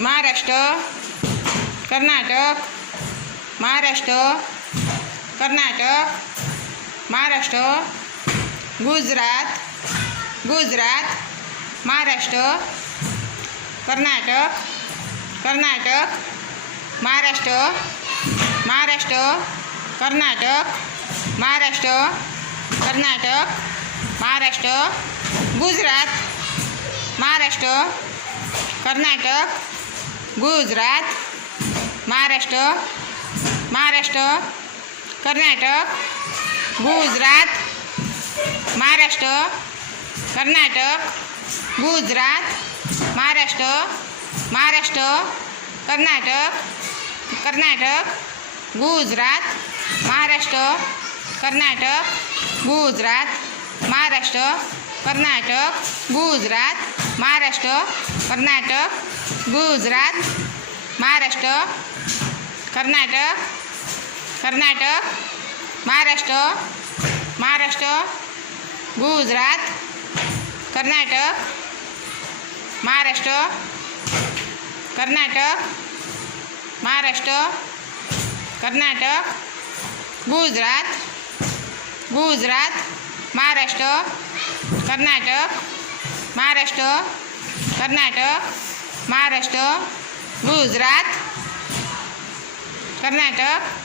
Maharashtra, Karnataka, Maharashtra, Karnataka, Maharashtra, Gujarat, Gujarat, Maharashtra, Karnataka, Karnataka, Maharashtra, Maharashtra, Karnataka, Maharashtra, Karnataka, Maharashtra, Gujarat, Maharashtra, Karnataka, Gujarat, Maharashtra, Maharashtra, Karnataka, Gujarat, Maharashtra, Karnataka, Gujarat, Maharashtra, Maharashtra, Karnataka, Karnataka, Gujarat, Maharashtra, Karnataka, Gujarat, Maharashtra, Karnataka, Gujarat, Maharashtra, Karnataka, Gujarat, Maharashtra, Karnataka, Karnataka, Maharashtra, Maharashtra, Gujarat, Karnataka, Maharashtra, Karnataka, Maharashtra, Karnataka, Gujarat, Gujarat, Maharashtra, Karnataka, Maharashtra, Karnataka, Maharashtra, Gujarat, Karnataka,